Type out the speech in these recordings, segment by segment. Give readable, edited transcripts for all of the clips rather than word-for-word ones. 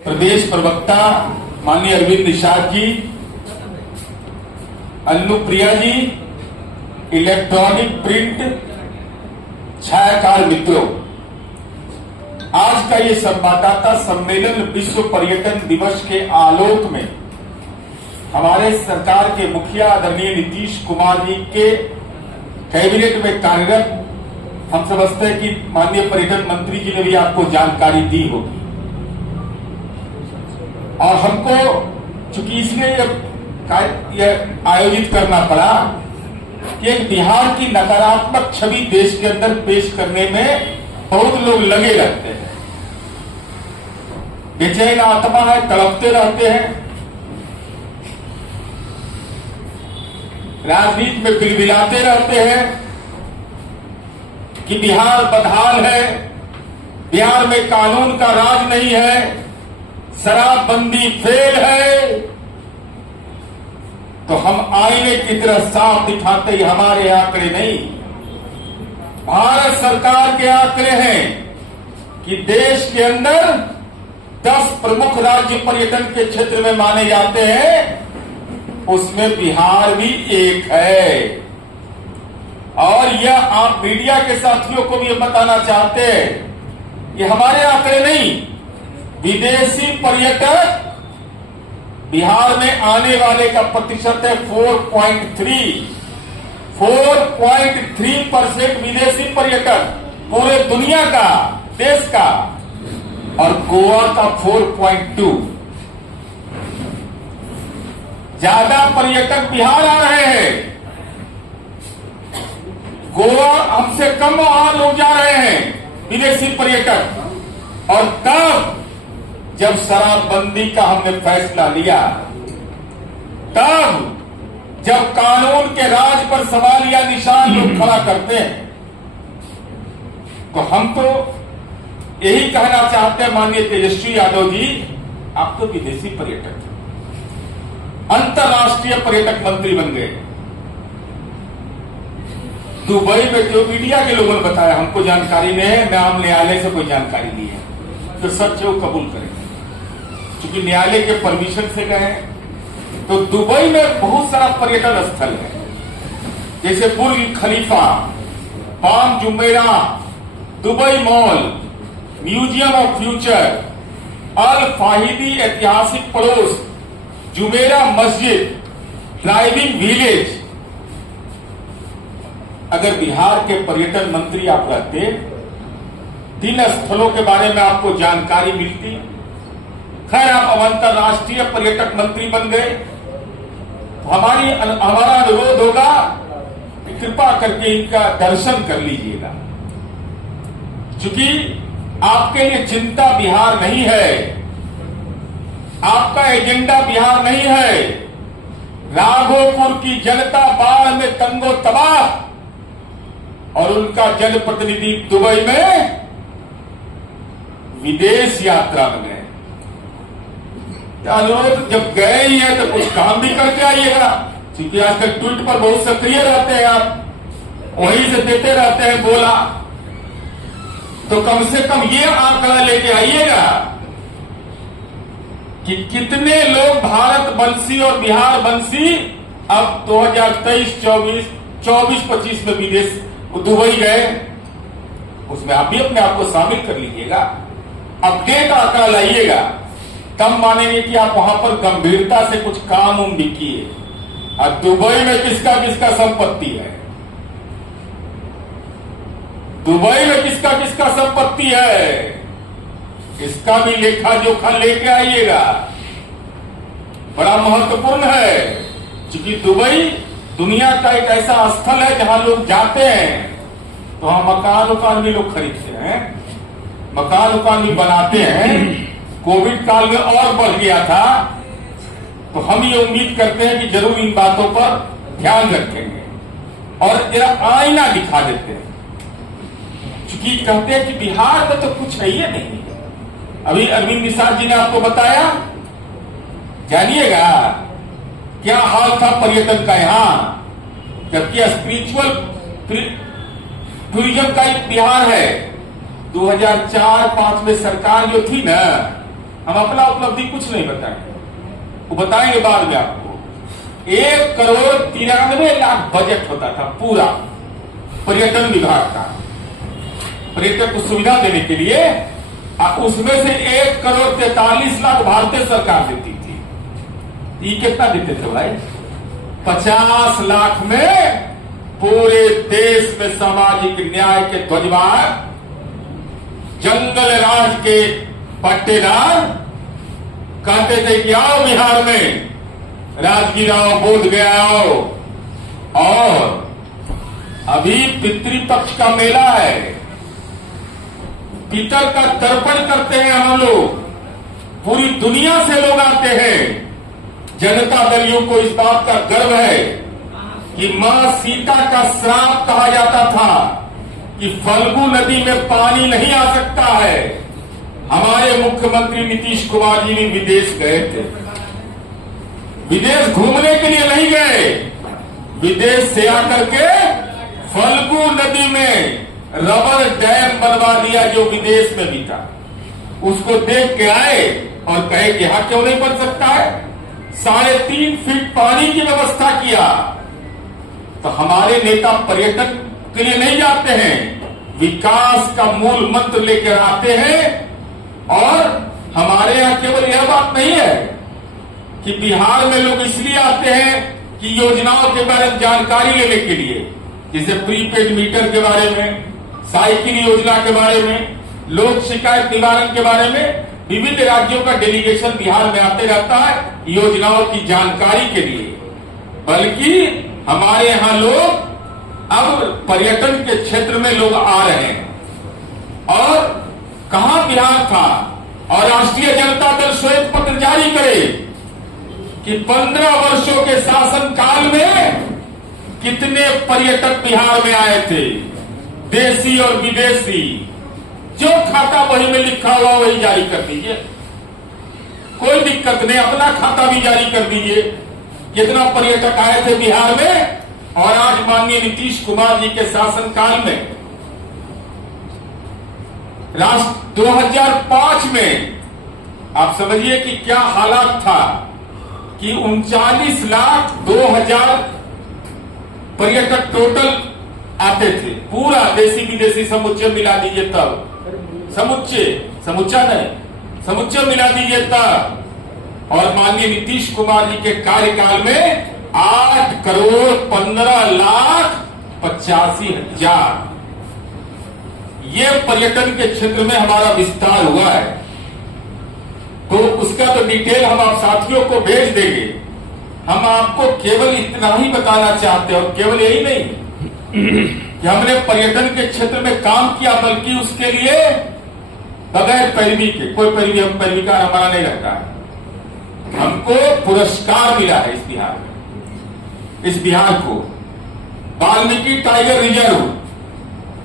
प्रदेश प्रवक्ता माननीय अरविंद निषाद जी, अनुप्रिया जी, electronic print छायाकार मित्रों, आज का ये संवाददाता सम्मेलन विश्व पर्यटन दिवस के आलोक में हमारे सरकार के मुखिया आदरणीय नीतीश कुमार जी के कैबिनेट में कार्यरत हम समझते हैं कि माननीय पर्यटन मंत्री जी ने भी आपको जानकारी दी होगी। और हमको चूंकि इसलिए यह आयोजित करना पड़ा कि एक बिहार की नकारात्मक छवि देश के अंदर पेश करने में बहुत लोग लगे रहते हैं, बेचैन आत्मा है, तड़पते रहते हैं, राजनीति में बिलबिलाते रहते हैं कि बिहार बदहाल है, बिहार में कानून का राज नहीं है, शराबबंदी फेल है। तो हम आईने की तरह साफ दिखाते ही हमारे आंकड़े नहीं, भारत सरकार के आंकड़े हैं कि देश के अंदर 10 प्रमुख राज्य पर्यटन के क्षेत्र में माने जाते हैं, उसमें बिहार भी एक है। और यह आप मीडिया के साथियों को भी ये बताना चाहते हैं कि हमारे आंकड़े नहीं, विदेशी पर्यटक बिहार में आने वाले का प्रतिशत है 4.3% विदेशी पर्यटक पूरे दुनिया का, देश का, और गोवा का 4.2। ज्यादा पर्यटक बिहार आ रहे हैं, गोवा हमसे कम वहां लोग जा रहे हैं विदेशी पर्यटक। और तब जब शराबबंदी का हमने फैसला लिया, तब जब कानून के राज पर सवाल या निशान लोग खड़ा करते हैं, तो हम तो यही कहना चाहते हैं माननीय तेजस्वी यादव जी, आप तो विदेशी पर्यटक हैं, अंतर्राष्ट्रीय पर्यटक मंत्री बन गए। दुबई में जो मीडिया के लोगों ने बताया, हमको जानकारी नहीं है, नाम न्यायालय से कोई जानकारी नहीं है, तो सच है वो कबूल करेंगे, क्योंकि न्यायालय के परमिशन से गए हैं। तो दुबई में बहुत सारा पर्यटन स्थल है, जैसे Burj Khalifa, Palm Jumeirah, Dubai Mall, Museum of Future, Al Fahidi ऐतिहासिक पड़ोस, जुमेरा मस्जिद, ड्राइविंग विलेज। अगर बिहार के पर्यटन मंत्री आप रहते, 3 स्थलों के बारे में आपको जानकारी मिलती। खैर, आप अब अंतर्राष्ट्रीय पर्यटक मंत्री बन गए, तो हमारा अनुरोध होगा कि कृपा करके इनका दर्शन कर लीजिएगा, क्योंकि आपके लिए चिंता बिहार नहीं है, आपका एजेंडा बिहार नहीं है। राघोपुर की जनता बाढ़ में तंगो तबाह, और उनका जनप्रतिनिधि दुबई में विदेश यात्रा में गए। अनुरोध, जब गए ही है तो कुछ काम भी करके आइएगा, क्योंकि आजकल ट्वीट पर बहुत सक्रिय रहते हैं आप, वहीं से देते रहते हैं बोला, तो कम से कम ये आंकड़ा लेके आइएगा कि कितने लोग भारत वंशी और बिहार वंशी अब 2023, 24-25 में विदेश दुबई गए, उसमें आप भी अपने आप को शामिल कर लीजिएगा, अपडेट आंकड़ा लाइएगा, तब मानेंगे कि आप वहां पर गंभीरता से कुछ काम भी किए। और दुबई में किसका किसका संपत्ति है, दुबई में किसका किसका संपत्ति है, इसका भी लेखा जोखा लेके आइएगा, बड़ा महत्वपूर्ण है। क्योंकि दुबई दुनिया का एक ऐसा स्थल है जहां लोग जाते हैं, तो वहां मकान भी लोग खरीदते हैं, मकान भी बनाते हैं। कोविड काल में और बढ़ गया था, तो हम ये उम्मीद करते हैं कि जरूर इन बातों पर ध्यान रखेंगे और जरा आईना दिखा देते हैं, क्योंकि कहते हैं कि बिहार में तो कुछ है ही नहीं। अभी अरविंद निषाद जी ने आपको बताया, जानिएगा क्या हाल था पर्यटन का यहां, जबकि स्पिरिचुअल टूरिज्म का एक बिहार है। 2004-5 में सरकार जो थी ना, हम अपना उपलब्धि कुछ नहीं बताएंगे, वो बताएंगे बाद में आपको। 1,93,00,000 बजट होता था पूरा पर्यटन विभाग का, पर्यटक को सुविधा देने के लिए। उसमें से 1,43,00,000 भारतीय सरकार देती थी। ये कितना देते थे भाई? 50 लाख में पूरे देश में सामाजिक न्याय के ध्वजवाहक, जंगल राज के पट्टेदार कहते थे कि आओ बिहार में, राजगीर आओ, बोध गया आओ। और अभी पितृपक्ष का मेला है, पितर का तर्पण करते हैं हम लोग, पूरी दुनिया से लोग आते हैं। जनता दलियों को इस बात का गर्व है कि मां सीता का श्राप कहा जाता था कि फल्गु नदी में पानी नहीं आ सकता है। हमारे मुख्यमंत्री नीतीश कुमार जी भी विदेश गए थे, विदेश घूमने के लिए नहीं गए, विदेश से आकर के फल्गु नदी में रबर डैम बनवा दिया जो विदेश में भी था। उसको देख के आए और कहे कि यहां क्यों नहीं बन सकता है। 3.5 फीट पानी की व्यवस्था किया। तो हमारे नेता पर्यटन के लिए नहीं जाते हैं, विकास का मूल मंत्र लेकर आते हैं। और हमारे यहां केवल यह बात नहीं है कि बिहार में लोग इसलिए आते हैं कि योजनाओं के बारे में जानकारी लेने के लिए, जैसे प्रीपेड मीटर के बारे में, साइकिल योजना के बारे में, लोक शिकायत निवारण के बारे में। विविध राज्यों का डेलीगेशन बिहार में आते रहता है योजनाओं की जानकारी के लिए। बल्कि हमारे यहां लोग अब पर्यटन के क्षेत्र में लोग आ रहे हैं। और कहां बिहार था, और राष्ट्रीय जनता दल श्वेत पत्र जारी करे कि 15 वर्षों के शासनकाल में कितने पर्यटक बिहार में आए थे, देशी और विदेशी। जो खाता बही में लिखा हुआ वही जारी कर दीजिए, कोई दिक्कत नहीं, अपना खाता भी जारी कर दीजिए कितना पर्यटक आए थे बिहार में। और आज माननीय नीतीश कुमार जी के शासनकाल में 2005 में आप समझिए कि क्या हालात था कि 39,02,000 पर्यटक टोटल आते थे, पूरा देशी विदेशी समुच्चय मिला दीजिए तब, समुच्चा नहीं, समुच्चय मिला दीजिए तब। और माननीय नीतीश कुमार जी के कार्यकाल में 8,15,85,000 ये पर्यटन के क्षेत्र में हमारा विस्तार हुआ है। तो उसका तो डिटेल हम आप साथियों को भेज देंगे। हम आपको केवल इतना ही बताना चाहते हैं, और केवल यही नहीं कि हमने पर्यटन के क्षेत्र में काम किया, बल्कि उसके लिए बगैर पैरवी के, कोई पैरवीकार हमारा नहीं रहता है, हमको पुरस्कार मिला है इस बिहार में। इस बिहार को वाल्मीकि टाइगर रिजर्व,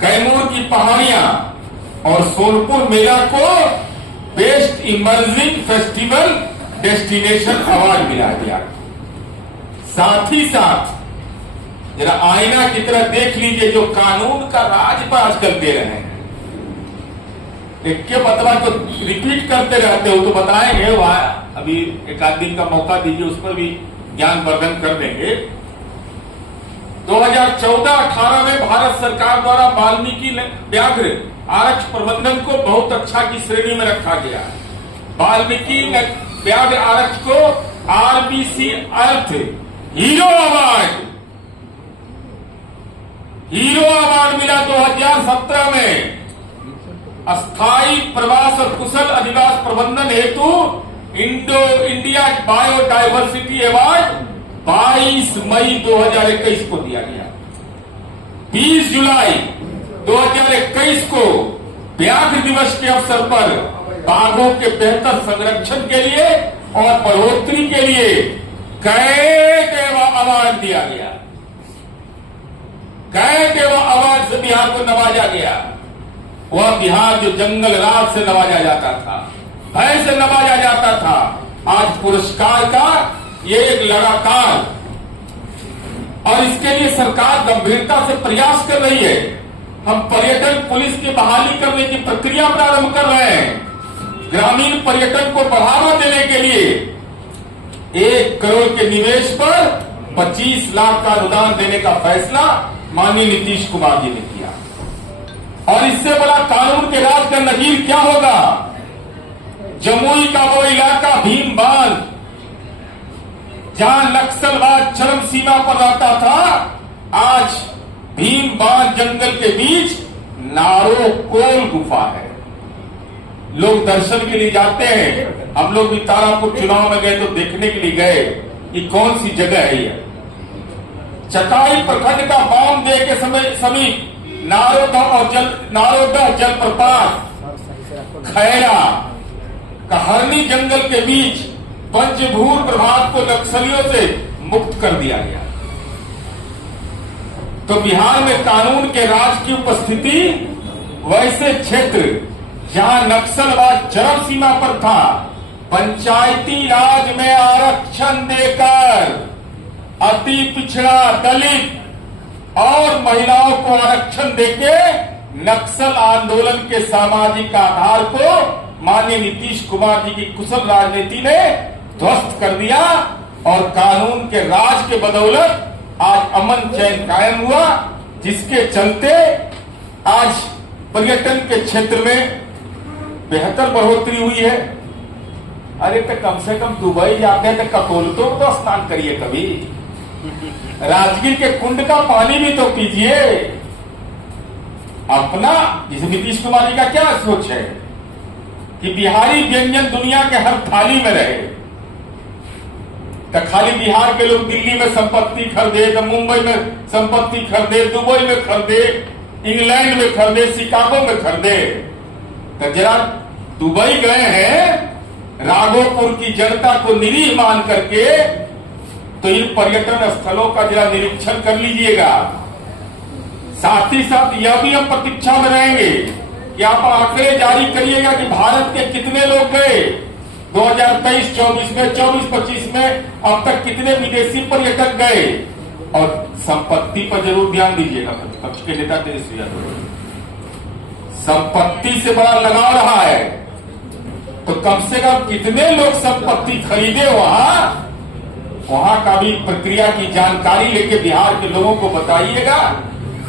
कैमूर की पहाड़ियां और सोनपुर मेला को best emerging festival destination award मिला है बिहार को। साथ ही साथ जरा आईना की तरह देख लीजिए, जो कानून का राज पर आजकल दे रहे हैं, एक के बतवा तो रिपीट करते रहते हो, तो बताएंगे वहां, अभी एक आध दिन का मौका दीजिए, उस पर भी ज्ञानवर्धन कर देंगे। 2014-18 में भारत सरकार द्वारा वाल्मीकि व्याघ्र आरक्ष प्रबंधन को बहुत अच्छा की श्रेणी में रखा गया। वाल्मीकि व्याघ्र आरक्ष को आरबीसी अर्थ हीरो अवार्ड मिला 2017 में। अस्थायी प्रवास और कुशल अधिवास प्रबंधन हेतु इंडिया बायोडायवर्सिटी अवार्ड 22 मई 2021 को दिया गया। 20 जुलाई 2021 को व्याघ्र दिवस के अवसर पर बाघों के बेहतर संरक्षण के लिए और बढ़ोतरी के लिए कैट अवार्ड दिया गया। कैट अवार्ड से बिहार को नवाजा गया। वह बिहार जो जंगल राज से नवाजा जाता था, भय से नवाजा जाता था, आज पुरस्कार का ये एक लगातार, और इसके लिए सरकार गंभीरता से प्रयास कर रही है। हम पर्यटन पुलिस की बहाली करने की प्रक्रिया प्रारंभ कर रहे हैं। ग्रामीण पर्यटन को बढ़ावा देने के लिए 1 करोड़ के निवेश पर 25 लाख का अनुदान देने का फैसला माननीय नीतीश कुमार जी ने किया। और इससे बड़ा कानून के राज का नजीर क्या होगा? जमुई का वो इलाका भीम बांध, जहां नक्सलवाद चरम सीमा पर रहता था, आज भीम बांध जंगल के बीच नारोकोल गुफा है। लोग दर्शन के लिए जाते हैं। हम लोग भी तारापुर चुनाव में गए तो देखने के लिए गए कि कौन सी जगह है ये। चकाई प्रखंड का बामदेव के समीप नारोदह जलप्रपात, खैरा कहरनी जंगल के बीच पंचभूर प्रभात को नक्सलियों से मुक्त कर दिया गया। तो बिहार में कानून के राज की उपस्थिति वैसे क्षेत्र जहां नक्सलवाद चरम सीमा पर था, पंचायती राज में आरक्षण देकर अति पिछड़ा, दलित और महिलाओं को आरक्षण देके नक्सल आंदोलन के सामाजिक आधार को माननीय नीतीश कुमार जी की कुशल राजनीति ने ध्वस्त कर दिया। और कानून के राज के बदौलत आज अमन चैन कायम हुआ, जिसके चलते आज पर्यटन के क्षेत्र में बेहतर बढ़ोतरी हुई है। अरे तो कम से कम दुबई जाते हैं तो कपोलतों तो स्नान करिए, कभी राजगीर के कुंड का पानी भी तो पीजिए। अपना जैसे नीतीश कुमार जी का क्या सोच है कि बिहारी व्यंजन दुनिया के हर थाली में रहे। तो खाली बिहार के लोग दिल्ली में संपत्ति खरीदे, तो मुंबई में संपत्ति खरीदे, दुबई में खरीदे, इंग्लैंड में खरीदे, शिकागो में खरीदे। तो जरा दुबई गए हैं, राघोपुर की जनता को निरीह मान करके तो इन पर्यटन स्थलों का जरा निरीक्षण कर लीजिएगा। साथ ही साथ यह भी हम प्रतीक्षा में रहेंगे कि आप आंकड़े जारी करिएगा कि भारत के कितने लोग गए 2023-24 में, 24-25 में अब तक कितने विदेशी पर्यटक गए। और संपत्ति पर जरूर ध्यान दीजिएगा। पक्ष के नेता तेजस्वी यादव संपत्ति से बड़ा लगाव रहा है, तो कम से कम कितने लोग संपत्ति खरीदे वहां का भी प्रक्रिया की जानकारी लेके बिहार के लोगों को बताइएगा,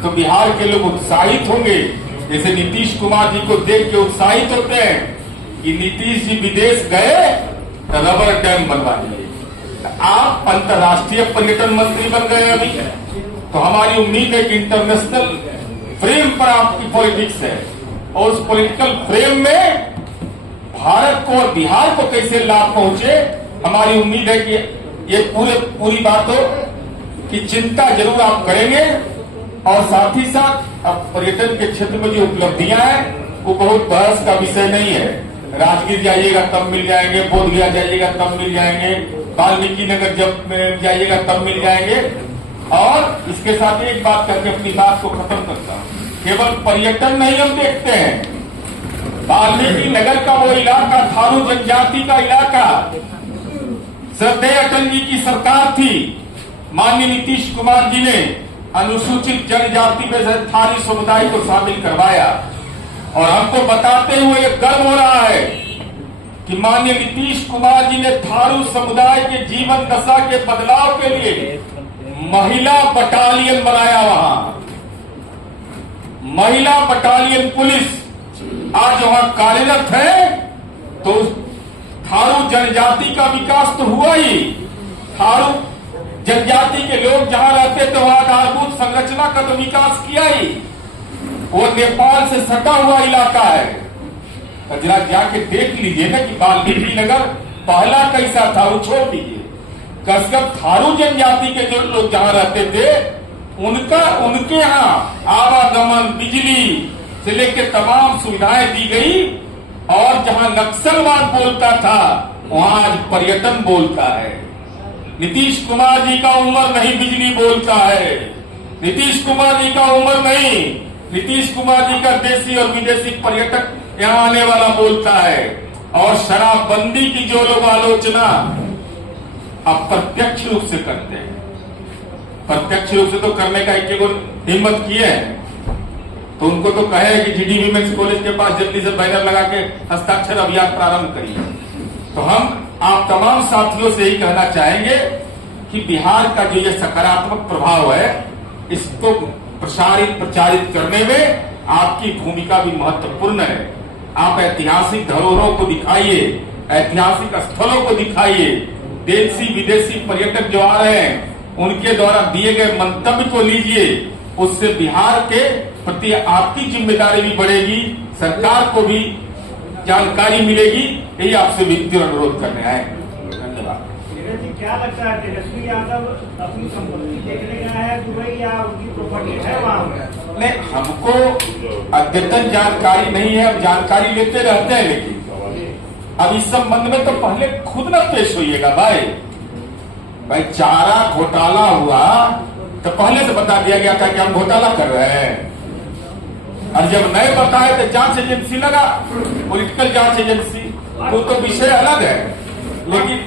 तो बिहार के लोग उत्साहित होंगे। जैसे नीतीश कुमार जी को देख के उत्साहित होते हैं कि नीतीश जी विदेश गए तो रबर डैम बनवा दिए, आप अंतर्राष्ट्रीय पर्यटन मंत्री बन गए अभी। तो हमारी उम्मीद है कि इंटरनेशनल फ्रेम पर आपकी पॉलिटिक्स है, और उस पॉलिटिकल फ्रेम में भारत को और बिहार को कैसे लाभ पहुंचे, हमारी उम्मीद है कि ये पूरी बातों की चिंता जरूर आप करेंगे। और साथ ही साथ अब पर्यटन के क्षेत्र में जो उपलब्धियां हैं वो बहुत बहस का विषय नहीं है। राजगीर जाइएगा तब मिल जाएंगे, बोधगया जाइएगा तब मिल जाएंगे, वाल्मीकि नगर जब जाइएगा तब मिल जाएंगे। और इसके साथ एक बात करके अपनी बात को खत्म करता हूं, केवल पर्यटन नहीं हम देखते हैं, वाल्मीकि नगर का वो इलाका, थारू जनजाति का इलाका, श्रद्धेय अटल जी की सरकार थी, माननीय नीतीश कुमार जी ने अनुसूचित जनजाति में से थारू समुदाय को शामिल करवाया। और हमको बताते हुए ये गर्व हो रहा है कि माननीय नीतीश कुमार जी ने थारू समुदाय के जीवन दशा के बदलाव के लिए महिला बटालियन बनाया। वहां महिला बटालियन पुलिस आज वहां कार्यरत है। तो थारू जनजाति का विकास तो हुआ ही, थारू जनजाति के लोग जहां रहते थे वहां आधारभूत संरचना का तो विकास किया ही। वो नेपाल से सटा हुआ इलाका है, तो जरा जाके देख लीजिए ना कि वाल्मीकि नगर पहला कैसा था, वो छोड़ दीजिए। कसकर थारू जनजाति के जो लोग जहां रहते थे उनके यहाँ आवागमन, बिजली से लेकर तमाम सुविधाएं दी गई। और जहां नक्सलवाद बोलता था वहां आज पर्यटन बोलता है। नीतीश कुमार जी का उम्र नहीं बिजली बोलता है, नीतीश कुमार जी का उम्र नहीं, नीतीश कुमार जी का देशी और विदेशी पर्यटक यहाँ आने वाला बोलता है। और शराबबंदी की जो लोग आलोचना अप्रत्यक्ष रूप से करते हैं, प्रत्यक्ष रूप से तो करने का एक हिम्मत किए हैं, तो उनको तो कहे कि जीडी वीमेंस कॉलेज के पास जल्दी से बैनर लगा के हस्ताक्षर अभियान प्रारंभ करिए। तो हम आप तमाम साथियों से ही कहना चाहेंगे कि बिहार का जो ये सकारात्मक प्रभाव है, इसको प्रचारित करने में आपकी भूमिका भी महत्वपूर्ण है। आप ऐतिहासिक धरोहरों को दिखाइए, ऐतिहासिक स्थलों को दिखाइए, देशी विदेशी पर्यटक जो आ रहे हैं उनके द्वारा दिए गए मंतव्य को लीजिए। उससे बिहार के प्रति आपकी जिम्मेदारी भी बढ़ेगी, सरकार को भी जानकारी मिलेगी। यही आपसे विनती और अनुरोध करने आए। धन्यवाद। क्या लगता है तेजस्वी यादव अपनी संपत्ति देखने गया है दुबई या उनकी प्रॉपर्टी है वहाँ? नहीं, हमको अद्यतन जानकारी नहीं है, हम जानकारी लेते रहते हैं, लेकिन अब इस संबंध में तो पहले खुद न पेश होइएगा भाई चारा घोटाला हुआ तो पहले से बता दिया गया था कि हम घोटाला कर रहे हैं, और जब नहीं बताए तो जांच एजेंसी लगा, पॉलिटिकल जांच एजेंसी, तो विषय अलग है। लेकिन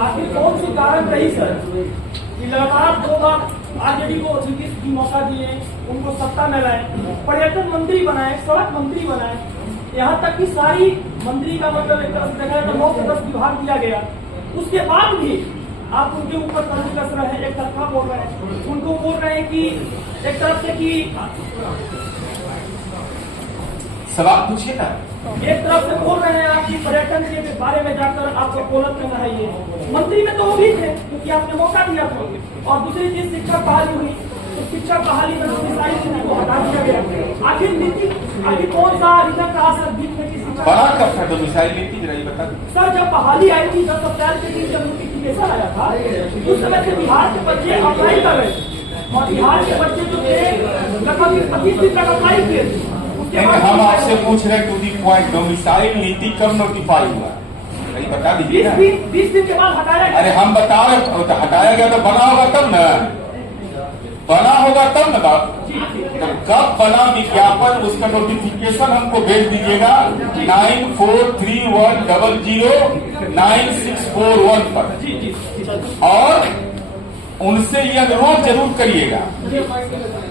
आखिर कौन सी कारण रही सर कि लगातार 2 बार आरजेडी को नीतीश जी मौका दिए, उनको सत्ता में लाए, पर्यटन मंत्री बनाए, सड़क मंत्री बनाए, यहाँ तक कि सारी मंत्री का मतलब एक तरह से देखा जाए तो 9 से 10 विभाग दिया गया। उसके बाद भी आप उनके ऊपर कदम कस रहे हैं, एक तरफा बोल रहे हैं, उनको बोल रहे हैं कि एक तरफ से कि सवाल पूछिए ना। एक तरफ से बोल रहे हैं आप कि पर्यटन के बारे में जाकर आपको कोलत करना है। ये मंत्री में तो वो भी थे क्योंकि आपने मौका दिया था। और दूसरी चीज शिक्षा बहाली हुई, तो शिक्षा बहाली में सारी चीजों को हटा दिया गया। आखिर नीति आखिर कौन सा रिजल्ट रहा सर बीच में की शिक्षा बड़ा कब था डोमिसाइल नीति जरा ये बता। सर जब बहाली आई थी 10 अप्रैल के दिन जब नोटिफिकेशन आया था उस समय से बिहार के बच्चे अप्लाई कर रहे थे और बिहार के बच्चे जो थे लगभग 25 दिन तक अप्लाई किए थे। हम आपसे पूछ रहे टू दी पॉइंट, डोमिसाइल नीति कब नोटिफाई हुआ ये बता दीजिए ना। 20 दिन के बाद हटाया गया। अरे हम बता रहे तो हटाया गया तो बना होगा तब न, बना होगा तब न बात। तो कब बना विज्ञापन उसका नोटिफिकेशन हमको भेज दीजिएगा 9431009641 पर, और उनसे ये अनुरोध जरूर करिएगा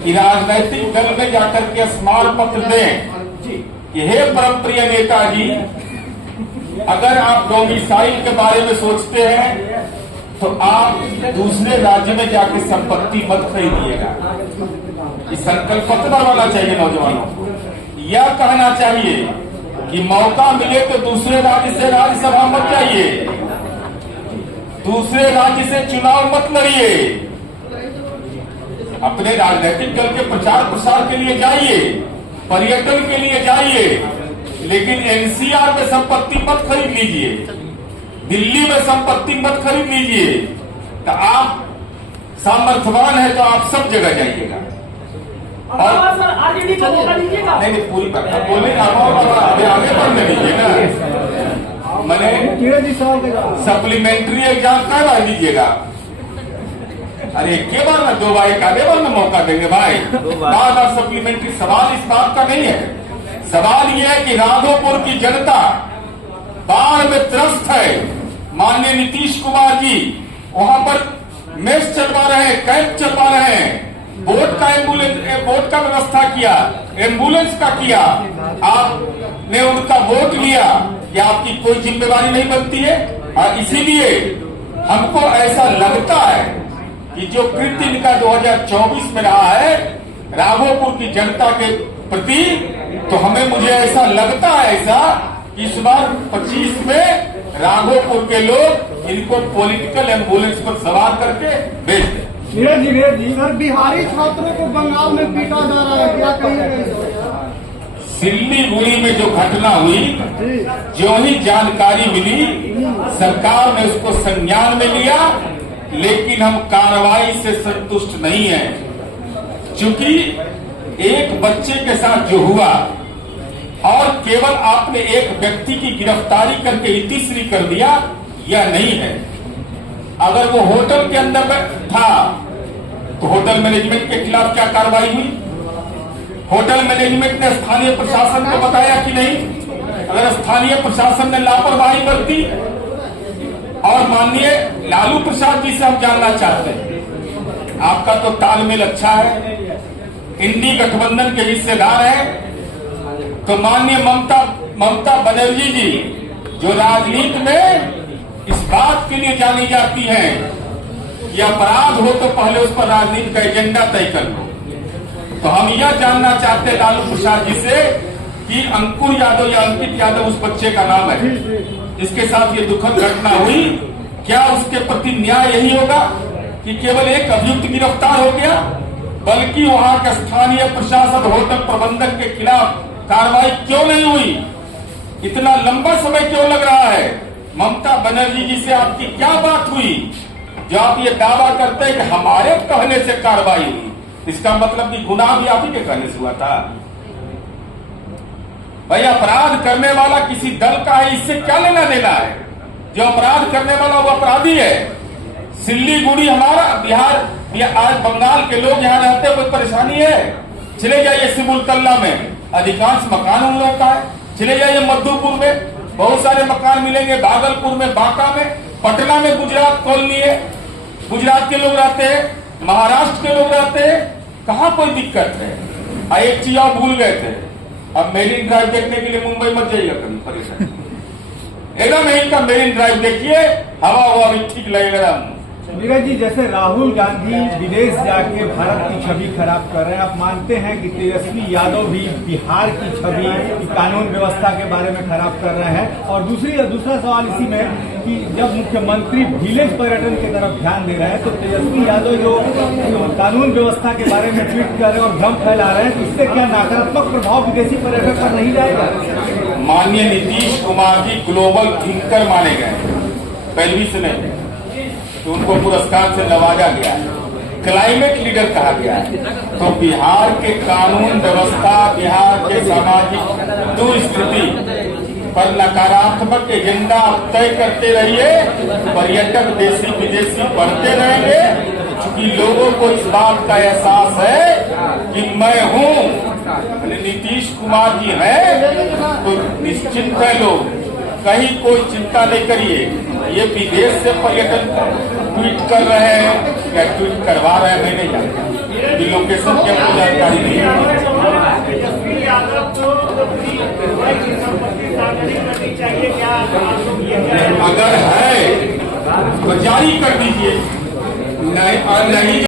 कि राजनीतिक दल में जाकर के स्मार पत्र दें कि हे परमप्रिय नेताजी, अगर आप डोमिसाइल के बारे में सोचते हैं तो आप दूसरे राज्य में जाकर संपत्ति मत खरीदिएगा। इस संकल्प पत्र वाला चाहिए नौजवानों को। यह कहना चाहिए कि मौका मिले तो दूसरे राज्य से राज्यसभा मत जाइए, दूसरे राज्य से चुनाव मत लड़िए, अपने राजनीतिक दल के प्रचार प्रसार के लिए जाइए, पर्यटन के लिए जाइए, लेकिन एनसीआर में संपत्ति मत खरीद लीजिए, दिल्ली में संपत्ति मत खरीद लीजिए। तो आप सामर्थ्यवान है तो आप सब जगह जाइएगा। और सर आरजेडी को मौका दीजिएगा। नहीं पूरी बात बोले आगे बढ़ने दीजिए ना। मैंने सप्लीमेंट्री एग्जाम कब आ दीजिएगा? अरे के बार ना 2 बार, एक आधे बार ना मौका देंगे भाई, बार बार सप्लीमेंट्री। सवाल इस बात का नहीं है, सवाल यह है कि राघोपुर की जनता बाढ़ में त्रस्त है। माननीय नीतीश कुमार जी वहां पर मेस चलवा रहे हैं, कैंप चलवा रहे हैं, बोट का व्यवस्था किया, एम्बुलेंस का किया, आपने उनका वोट लिया, क्या आपकी कोई जिम्मेवारी नहीं बनती है? और इसीलिए हमको ऐसा लगता है कि जो कृत्य इनका 2024 में रहा है राघोपुर की जनता के प्रति, तो मुझे ऐसा लगता है कि इस बार 25 में राघोपुर के लोग इनको पॉलिटिकल एम्बुलेंस पर सवार करके भेज दें। धीरे धीरे सर बिहारी छात्रों को बंगाल में पीटा जा रहा है, क्या कहिएगा? सिल्लीगुड़ी में जो घटना हुई, जो ही जानकारी मिली सरकार ने उसको संज्ञान में लिया, लेकिन हम कार्रवाई से संतुष्ट नहीं हैं। क्योंकि एक बच्चे के साथ जो हुआ और केवल आपने एक व्यक्ति की गिरफ्तारी करके इतिश्री कर दिया, यह नहीं है। अगर वो होटल के अंदर था तो होटल मैनेजमेंट के खिलाफ क्या कार्रवाई हुई? होटल मैनेजमेंट ने स्थानीय प्रशासन को बताया कि नहीं? अगर स्थानीय प्रशासन ने लापरवाही बरती, और माननीय लालू प्रसाद जी से हम जानना चाहते हैं, आपका तो तालमेल अच्छा है, इंडी गठबंधन के हिस्सेदार हैं, तो माननीय ममता बनर्जी जी जो राजनीति में इस बात के लिए जानी जाती हैं कि अपराध हो तो पहले उस पर राजनीति का एजेंडा तय कर लो। तो हम यह जानना चाहते हैं लालू प्रसाद जी से कि अंकुर यादव या अंकित यादव उस बच्चे का नाम है, इसके साथ ये दुखद घटना हुई, क्या उसके प्रति न्याय यही होगा कि केवल एक अभियुक्त गिरफ्तार हो गया, बल्कि वहां का स्थानीय प्रशासन होटल प्रबंधक के खिलाफ कार्रवाई क्यों नहीं हुई? इतना लंबा समय क्यों लग रहा है? ममता बनर्जी जी से आपकी क्या बात हुई जो आप ये दावा करते हैं कि हमारे कहने से कार्रवाई हुई? इसका मतलब कि गुनाह भी आप ही के कहने से हुआ था। भाई अपराध करने वाला किसी दल का है, इससे क्या लेना देना है? जो अपराध करने वाला वो अपराधी है। सिल्लीगुड़ी हमारा बिहार या आज बंगाल के लोग यहाँ रहते हैं, कोई परेशानी है? चले जाइए सिमुलतल्ला में, अधिकांश मकान उन लोगों का है। चले जाइए मधुपुर में, बहुत सारे मकान मिलेंगे, भागलपुर में, बांका में, पटना में गुजरात कॉलोनी है, गुजरात के लोग रहते हैं, महाराष्ट्र के लोग रहते हैं, कहाँ कोई दिक्कत है? एक चीज आप भूल गए थे, अब मेरिन ड्राइव देखने के लिए मुंबई मत जाइएगा कभी, परेशान एकदम यही का मेरिन ड्राइव देखिए, हवा हुआ भी ठीक लगेगा। नीरज जी, जैसे राहुल गांधी विदेश जाके भारत की छवि खराब कर रहे हैं, आप मानते हैं कि तेजस्वी यादव भी बिहार की छवि, कानून व्यवस्था के बारे में खराब कर रहे हैं? और दूसरा सवाल इसी में कि जब मुख्यमंत्री विलेज पर्यटन की तरफ ध्यान दे रहे हैं, तो तेजस्वी यादव जो कानून व्यवस्था के बारे में ट्वीट कर रहे हैं और भ्रम फैला रहे हैं, तो इससे क्या नकारात्मक प्रभाव विदेशी पर्यटन पर नहीं जाएगा? माननीय नीतीश कुमार जी ग्लोबल थिंकर माने गए, पहलवी से नहीं, तो उनको पुरस्कार से नवाजा गया, क्लाइमेट लीडर कहा गया है। तो बिहार के कानून व्यवस्था, बिहार के सामाजिक दुस्थिति पर नकारात्मक एजेंडा तय करते रहिए, पर्यटक देशी विदेशी बढ़ते रहेंगे, क्योंकि लोगों को इस बात का एहसास है कि मैं हूँ, नीतीश कुमार जी है, तो निश्चिंत है लोग, कहीं कोई चिंता नहीं करिए। ये विदेश से पर्यटन ट्वीट कर रहे हैं या ट्वीट करवा रहे हैं, मैं नहीं जानता, ये लोकेशन की आपको जानकारी नहीं है। तेजस्वी यादव को संपत्ति सार्वजनिक करनी चाहिए क्या? अगर है तो जारी कर दीजिए, नहीं और नहीं